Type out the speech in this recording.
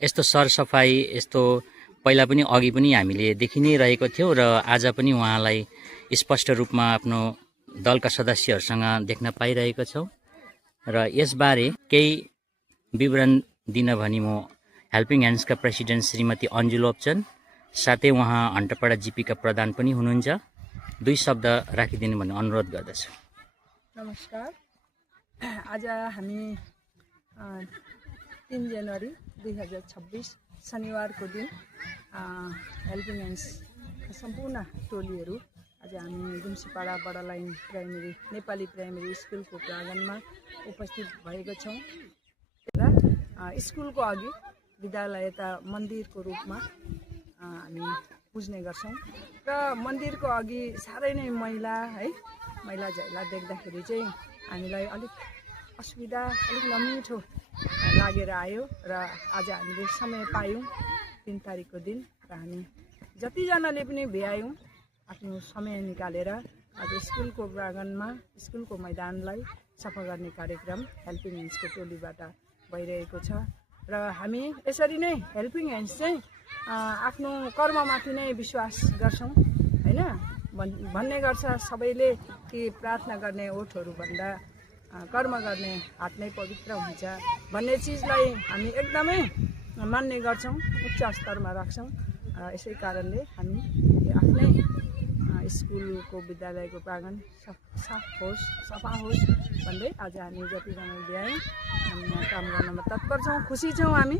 यस्तो सरसफाई यस्तो पहिला पनि अघि पनि हामीले देखि नै रहेको थियौँ र आज पनि उहाँलाई स्पष्ट रूपमा आफ्नो दलका सदस्यहरूसँग देख्न पाइरहेको छौँ र यसबारे केही विवरण दिन भनी म हेल्पिङ ह्यान्ड्सका प्रेसिडेन्ट श्रीमती अन्जु लोप्चन साथै उहाँ हन्टरपाडा जिपीका प्रधान पनि हुनुहुन्छ, दुई शब्द राखिदिनु भन्ने अनुरोध गर्दछु। नमस्कार। आज हामी 3 जनवरी 2026 शनिबारको दिन हेल्पिङ ह्यान्ड्स सम्पूर्ण टोलीहरू आज हामी गुम्सीपाडा बडा लाइन प्राइमेरी नेपाली प्राइमेरी स्कुलको प्राङ्गणमा उपस्थित भएका छौँ र स्कुलको अघि विद्यालयता मन्दिरको रूपमा हामी बुझ्ने गर्छौँ र मन्दिरको अघि साह्रै नै मैला झैला देख्दाखेरि चाहिँ हामीलाई अलिक असुविधा, अलिक नमिठो लागेर आयो र आज हामीले समय पायौँ 3 तारिकको दिन र हामी जतिजनाले पनि भ्यायौँ आफ्नो समय निकालेर आज स्कुलको प्राङ्गणमा स्कुलको मैदानलाई सफा गर्ने कार्यक्रम हेल्पिङ ह्यान्ड्सको टोलीबाट भइरहेको छ र हामी यसरी नै हेल्पिङ ह्यान्ड्स चाहिँ आफ्नो कर्ममाथि नै विश्वास गर्छौँ हैन भन्ने गर्छ सबैले कि प्रार्थना गर्ने ओठहरू भन्दा कर्म गर्ने हात नै पवित्र हुन्छ भन्ने चिजलाई हामी एकदमै मान्ने गर्छौँ, उच्च स्तरमा राख्छौँ। यसै कारणले हामी आफ्नै स्कुलको विद्यालयको प्राङ्गण सफा होस् भन्दै आज हामी जतिजना भ्यायौँ हामी काम गर्नमा तत्पर छौँ, खुसी छौँ हामी।